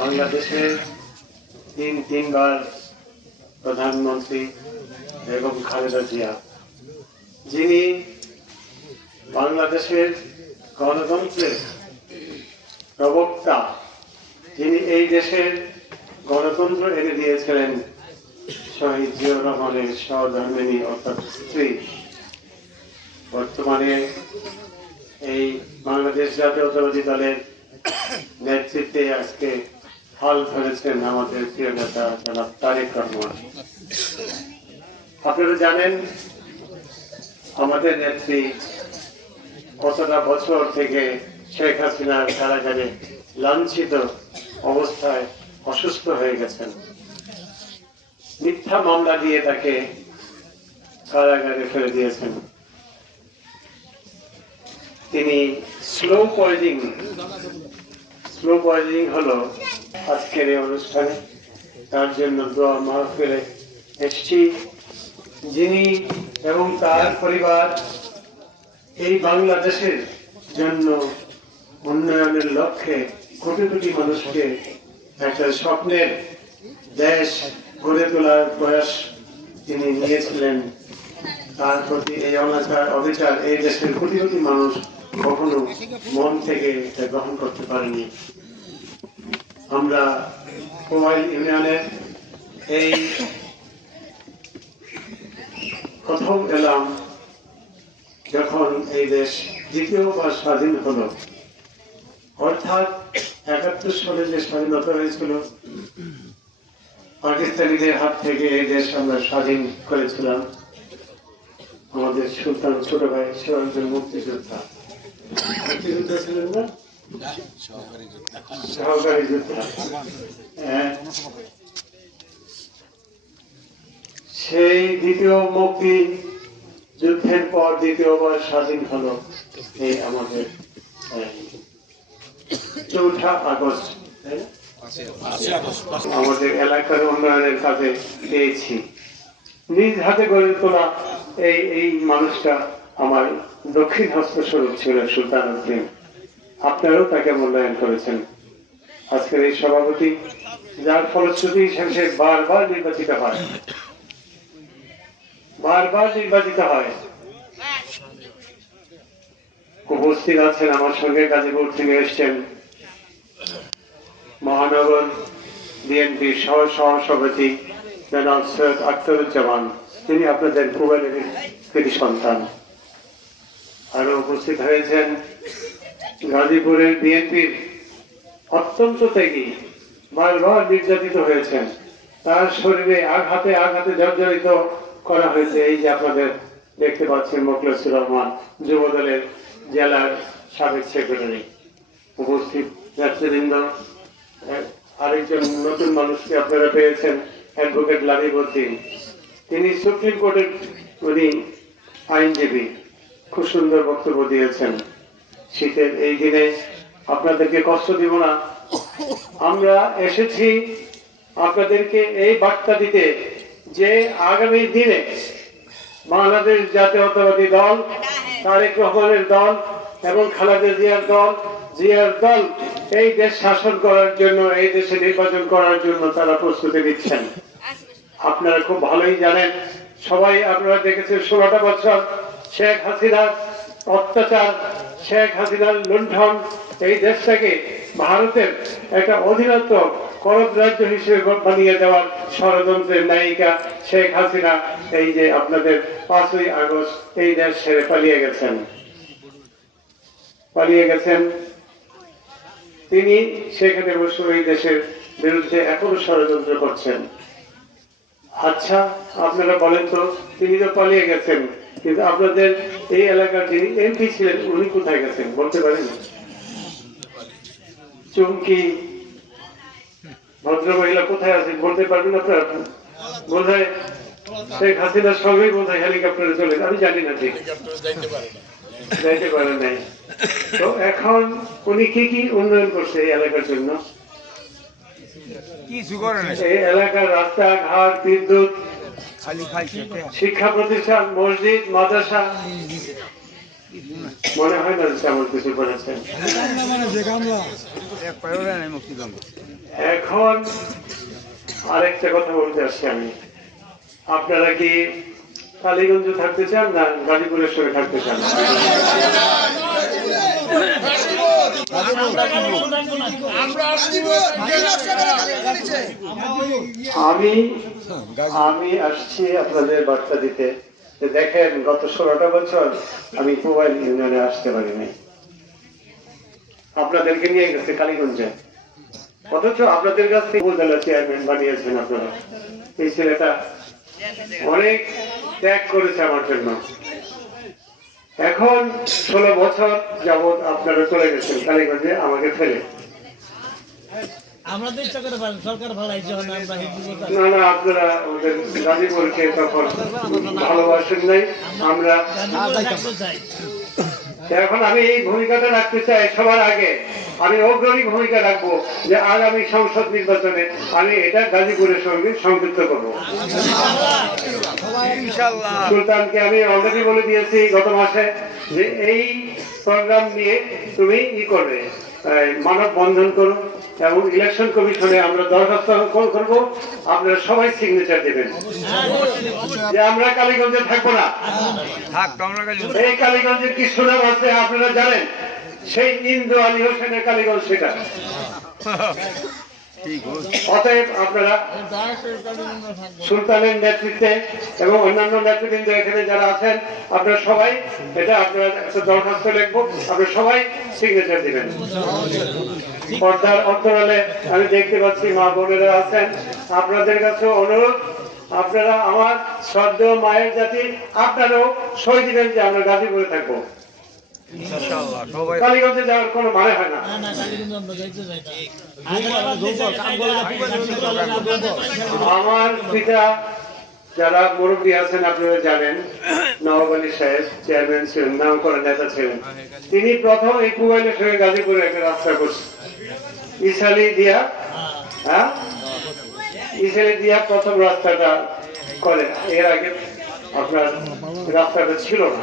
বাংলাদেশের তিনবার প্রধানমন্ত্রী বেগম খালেদা জিয়া, যিনি বাংলাদেশের গণতন্ত্রের প্রবক্তা, যিনি এই দেশের গণতন্ত্র এনে দিয়েছিলেন শহীদ জিয়াউর রহমানের সহধর্মিণী অর্থাৎ স্ত্রী, বর্তমানে এই বাংলাদেশ জাতীয়তাবাদী দলের নেতৃত্বে আজকে হাল ধরেছেন আমাদের প্রিয় নেতা জনাব তারেক রহমান। আপনারা জানেন আমাদের নেত্রী কতটা বছর থেকে শেখ হাসিনার কারাগারে লাঞ্ছিত অবস্থায় অসুস্থ হয়ে গেছেন। মিথ্যা মামলা দিয়ে তাকে কারাগারে ফেলে দিয়েছেন। তিনি স্লো পয়জনিং হলো আজকের এই অনুষ্ঠানে, তার জন্য দোয়া মাহফিলে এসেছি। যিনি এবং তার পরিবার এই বাংলাদেশের জন্য উন্নয়নের লক্ষ্যে কোটি কোটি মানুষকে একটা স্বপ্নের দেশ গড়ে তোলার প্রয়াস তিনি নিয়েছিলেন, তার প্রতি এই অনাচার অবিচার এই দেশের কোটি কোটি মানুষ কখনো মন থেকে গ্রহণ করতে পারেনি। আমরা কোবাইল ইউনিয়নের এই প্রথম এলাম যখন এই দেশ দ্বিতীয়বার স্বাধীন হলো, অর্থাৎ ৭১ সালে যে স্বাধীনতা হয়েছিল, পাকিস্তানিদের হাত থেকে এই দেশ আমরা স্বাধীন করেছিলাম। আমাদের সুলতান ছোট ভাই সে একজন মুক্তিযোদ্ধা ছিলেন না, সহকারী যোদ্ধা। সেই দ্বিতীয় মুক্তি যুদ্ধের পর দ্বিতীয়বার স্বাধীন হলো এই আমাদের ৪ আগস্ট। আমাদের এলাকার উন্নয়নের কাজে পেয়েছি, নিজ হাতে গড়ে তোলা এই মানুষটা আমার দক্ষিণ হস্ত স্বরূপ ছিলেন সুলতান উদ্দিন। আপনারাও তাকে মূল্যায়ন করেছেন। আজকের এই সভাপতি, যার ফলশ্রুতি হিসেবে সে বারবার নির্বাচিত হয়। উপস্থিত আছেন আমার সঙ্গে গাজীপুর থেকে এসছেন মহানগর বিএনপির সহসভাপতি জনাব সৈয়দ আখতারুজ্জামান, তিনি আপনাদের কোবাইলের কৃতি সন্তান। আরো উপস্থিত হয়েছেন গাজীপুরের বিএনপির অত্যন্ত ত্যাগী, বারবার নির্যাতিত হয়েছেন, তার শরীরে আঘাতে জর্জরিত করা হয়েছে। এই যে আপনাদের দেখতে পাচ্ছেন মোখলেসুর রহমান, যুবদলের জেলার সাবেক সেক্রেটারি। উপস্থিত নেতৃবৃন্দ, আরেকজন নতুন মানুষকে আপনারা পেয়েছেন, অ্যাডভোকেট লাবিবউদ্দিন, তিনি সুপ্রিম কোর্টের আইনজীবী, খুব সুন্দর বক্তব্য দিয়েছেন। শীতের এই দিনে আপনাদেরকে কষ্ট দিব না, আমরা এসেছি আপনাদেরকে এই বার্তা দিতে যে আগামী দিনে বাংলাদেশ জাতীয়তাবাদী দল, তারেক রহমানের দল এবং খালেদা জিয়ার দল এই দেশ শাসন করার জন্য, এই দেশে নির্বাচন করার জন্য তারা প্রস্তুতি নিচ্ছেন। আপনারা খুব ভালোই জানেন, সবাই আপনারা দেখেছেন 16টা বছর শেখ হাসিনার অত্যাচার, শেখ হাসিনার লুণ্ঠন, এই দেশটাকে ভারতের একটা অধীনস্থ করদ রাজ্য হিসেবে বানিয়ে দেওয়ার ষড়যন্ত্রের নায়িকা শেখ হাসিনা এই যে আপনাদের 5ই আগস্ট এই দেশ ছেড়ে পালিয়ে গেছেন। তিনি সেখানে বসে এই দেশের বিরুদ্ধে এখনো ষড়যন্ত্র করছেন। আচ্ছা, আপনারা বলেন তো, তিনি তো পালিয়ে গেছেন, কিন্তু আপনাদের এই এলাকার যিনি এমপি ছিলেন উনি কোথায় গেছেন বলতে পারেন? চুমকি ভদ্রমহিলা কোথায় আছেন বলতে পারবেন আপনারা? বোধহয় শেখ হাসিনার সঙ্গেই বোধহয় হেলিকপ্টারে চলে, আমি জানি না, ঠিক যাইতে পারে নাই। তো এখন উনি কি উন্নয়ন করছে এই এলাকার জন্য? এই এলাকার রাস্তাঘাট, বিদ্যুৎ, শিক্ষা প্রতিষ্ঠান, মসজিদ, মাদ্রাসা, মনে হয় না তেমন কিছু করেছেন। এখন আরেকটা কথা বলতে আসছি আমি, আপনারা কি কালীগঞ্জে থাকতে চান না গাজীপুরের সঙ্গে থাকতে চান? আমি আসছি আপনাদের বার্তা দিতে। দেখেন, গত 16টা বছর আমি মোবাইল ইউনিয়নে আসতে পারিনি, আপনাদেরকে নিয়ে গেছে কালীগঞ্জে, অথচ আপনাদের কাছ থেকে উপজেলা চেয়ারম্যান বানিয়েছেন আপনারা। এই ছেলেটা অনেক ত্যাগ করেছে আমার জন্য। এখন 16 বছর যাবৎ আপনারা চলে গেছেন কালীগঞ্জে আমাকে ফেলে। না না, আপনারা আমাদের গাজীপুরকে তখন ভালোবাসেন নাই। আমরা এখন আমি এই ভূমিকাটা রাখতে চাই সবার আগে। আমি অগ্রণী ভূমিকা রাখবো যে আগামী সংসদ নির্বাচনে আমি এটা গাজীপুরের সঙ্গে সংযুক্ত করবো। সুলতানকে আমি অলরেডি বলে দিয়েছি গত মাসে যে এই প্রোগ্রাম নিয়ে তুমি করবে, মানববন্ধন করো এবং ইলেকশন কমিশনে আমরা দরখাস্ত করবো। আপনারা সবাই সিগনেচার দেবেন যে আমরা কালীগঞ্জে থাকবো না। এই কালীগঞ্জের কি সুনাম আছে আপনারা জানেন, সেই ইন্দ্র আলী হোসেনের কালীগঞ্জ সেটা। অতএব আপনারা সুলতানের নেতৃত্বে এবং অন্যান্য নেতৃবৃন্দ এখানে যারা আছেন, আপনারা সবাই এটা আপনারা একটা দরখাস্ত লিখবো, আপনারা সবাই সিগনেচার দিবেন। পর্দার অন্তরালে আমি দেখতে পাচ্ছি মা বোনেরা আছেন, আপনাদের কাছে অনুরোধ, আপনারা আমার শ্রদ্ধেয় মায়ের জাতি, আপনারাও সই দিবেন যে আমরা গাজীপুরে থাকবো। কালীগঞ্জে যাওয়ার কোনো মানে হয় না। আমার পিতা যারা মুরব্বী আছেন আপনারা জানেন, নওয়াব আলী সাহেব চেয়ারম্যান ছিলেন, নাম করা নেতা ছিলেন। তিনি প্রথম এই কুবাইলের সঙ্গে গাজীপুরে একটা রাস্তা করছেন, ইসালি দিয়া, ইসালি দিয়া প্রথম রাস্তাটা করেন। এর আগে আপনার রাস্তাটা ছিল না।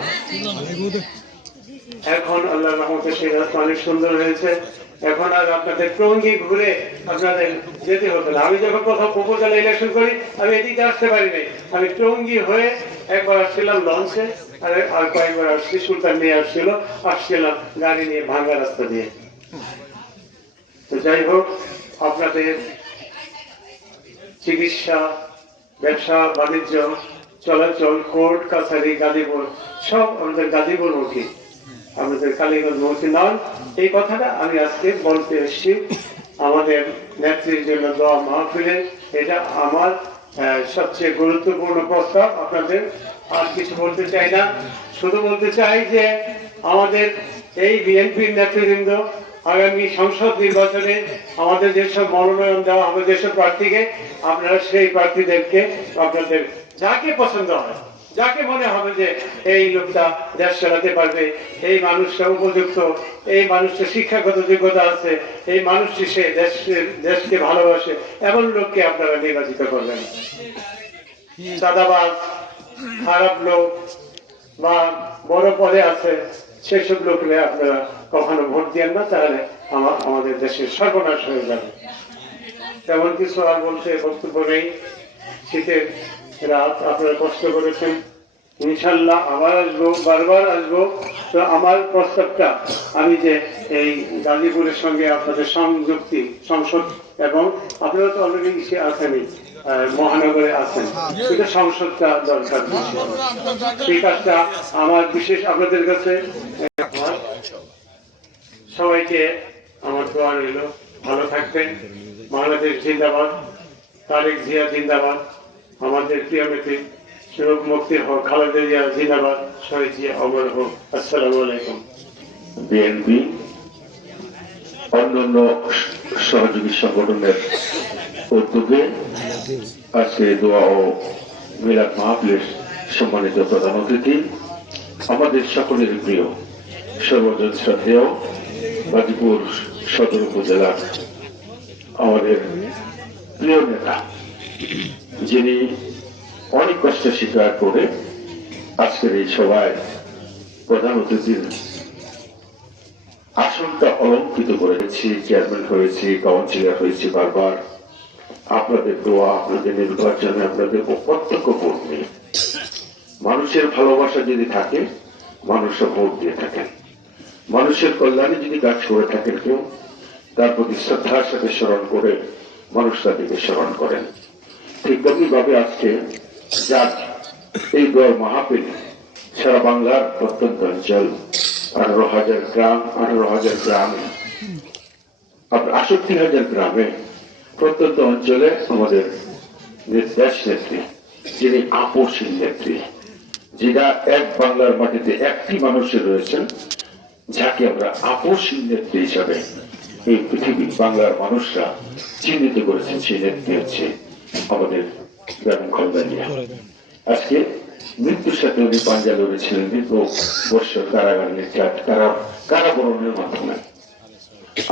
এখন আল্লাহর রহমতে সেই রাস্তা অনেক সুন্দর হয়েছে। এখন আর আপনাদের টঙ্গী ঘুরে আপনাদের যেতে হতো না। আমি যখন প্রথম উপজেলা ইলেকশন করি আমি এদিকে আসতে পারিনি, আমি টঙ্গী হয়ে একবার আসছিলাম লঞ্চে, আর কয়েকবার আসছি, সুলতান নিয়ে আসছিলাম গাড়ি নিয়ে ভাঙ্গা রাস্তা দিয়ে। তো যাই হোক, আপনাদের চিকিৎসা, ব্যবসা বাণিজ্য, চলাচল, কোর্ট কাছারি, গাজীপুর সব আমাদের গাজীপুরমুখী, আমাদের কালীগঞ্জমুখী নন। এই কথাটা আমি আজকে বলতে এসেছি আমাদের নেত্রীর জন্য দোয়া মাহফিলে। এটা আমার সবচেয়ে গুরুত্বপূর্ণ প্রস্তাব। আপনাদের আর কিছু বলতে চাই না, শুধু বলতে চাই যে আমাদের এই বিএনপির নেতৃবৃন্দ আগামী সংসদ নির্বাচনে আমাদের যেসব মনোনয়ন দেওয়া হবে যেসব প্রার্থীকে, আপনারা সেই প্রার্থীদেরকে আপনাদের যাকে পছন্দ হয়, যাকে মনে হবে যে এই লোকটা দেশ চালাতে পারবে, এই মানুষটা উপযুক্ত, এই মানুষটা শিক্ষাগত যোগ্যতা আছে, এই মানুষটি সে দেশকে ভালোবাসে, এমন লোককে আপনারা নির্বাচিত করবেন। চাঁদাবাজ, খারাপ লোক বা বড় পদে আছে সেসব লোককে আপনারা কখনো ভোট দেন না, তাহলে আমাদের দেশের সর্বনাশ হয়ে যাবে। তেমন কিছু আর বলতে বক্তব্য নেই। শীতের রাত আপনারা কষ্ট করেছেন, ইনশাল্লাহ আবার আসবো, বারবার আসবো। তো আমার প্রস্তাবটা আমি যে এই গাজীপুরের সঙ্গে আপনাদের সংযুক্তি সংসদ, এবং আপনারা তো অলরেডি ইসে আছেনই, মহানগরে আছেন, কিন্তু সংসদটা দরকার। সেই কাজটা আমার বিশেষ আপনাদের কাছে। সবাইকে আমার দোয়া রইল, ভালো থাকবেন। বাংলাদেশ জিন্দাবাদ, তারেক জিয়া জিন্দাবাদ, আমাদের প্রিয় নেত্রী শোক মুক্তি হোক, খালেদা জিয়া জিন্দাবাদ, শহীদ জিয়া অমর হোক। আসসালামু আলাইকুম। বিএনপি অন্যান্য সহযোগী সংগঠনের উদ্যোগে আজকে দোয়া ও মিলাদ মাহফিলের সম্মানিত প্রধান অতিথি, আমাদের সকলের প্রিয় সর্বজন শ্রদ্ধেয় গাজীপুর সদর উপজেলার আমাদের প্রিয় নেতা, যিনি অনেক কষ্ট স্বীকার করে আজকের এই সভায় প্রধান অতিথির আসনটা অলঙ্কৃত করেছি, চেয়ারম্যান হয়েছি, কাউন্সিলর হয়েছি বারবার। আপনাদের দোয়া, আপনাদের নির্বাচনে, আপনাদের প্রত্যক্ষ ভোট নিয়ে মানুষের ভালোবাসা যদি থাকে, মানুষরা ভোট দিয়ে থাকেন। মানুষের কল্যাণে যদি কাজ করে থাকেন কেউ, তার প্রতি শ্রদ্ধার সাথে স্মরণ করে মানুষ তাদেরকে স্মরণ করেন। ঠিক তেমনিভাবে আজকে যার এই দোয়ার মাহফিল সারা বাংলার প্রত্যন্ত অঞ্চল 18,000 গ্রাম, 18,000 গ্রামে, 68,000 গ্রামে, প্রত্যন্ত অঞ্চলে আমাদের দেশ নেত্রী, যিনি আপসীন নেত্রী, যেটা এক বাংলার মাটিতে একটি মানুষের রয়েছেন যাকে আমরা আপসীন নেত্রী হিসাবে এই পৃথিবী বাংলার মানুষরা চিহ্নিত করেছেন। সেই নেত্রী হচ্ছে আমাদের বেগম খালেদা জিয়া। আজকে মৃত্যুর সাথে উনি পাঞ্জা লড়েছিলেন দীর্ঘ বৎসর কারাবরণের মাধ্যমে।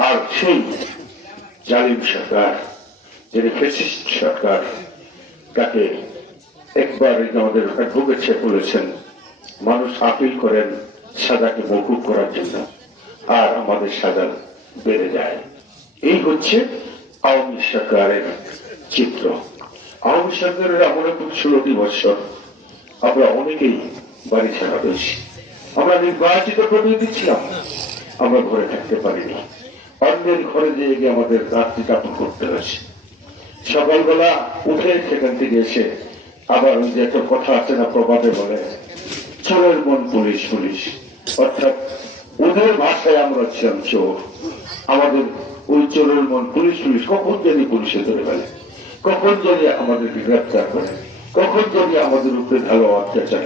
আর সেই জালিম সরকার, যিনি ফ্যাসিস্ট সরকার, তাকে একবার আমাদের অ্যাডভোকেট সাহেব বলেছেন মানুষ আপিল করেন সাজাকে মওকুফ করার জন্য, আর আমাদের সাজা বেড়ে যায়। এই হচ্ছে আওয়ামী সরকারের চিত্র। আওয়ামী সরকারের আমরা 16টি বৎসর আমরা অনেকেই বাড়ি ছাড়া রয়েছি। আমরা নির্বাচিত প্রতিনিধি ছিলাম, আমরা ঘরে থাকতে পারিনি, অন্যের ঘরে যেয়ে গিয়ে আমাদের রাত্রি যাপন করতে হয়েছে। সকালবেলা উঠে সেখান থেকে এসে আবার ওই যে একটা কথা আছে না, প্রবাদে বলে চোরের মন পুলিশ পুলিশ, অর্থাৎ ওদের ভাষায় আমরা ছিলাম চোর। আমাদের ওই চোরের মন পুলিশ পুলিশ, কখন যদি পুলিশে ধরে ফেলে, কখন যদি আমাদেরকে গ্রেপ্তার করে, কখন যদি আমাদের উপরে ভালো অত্যাচার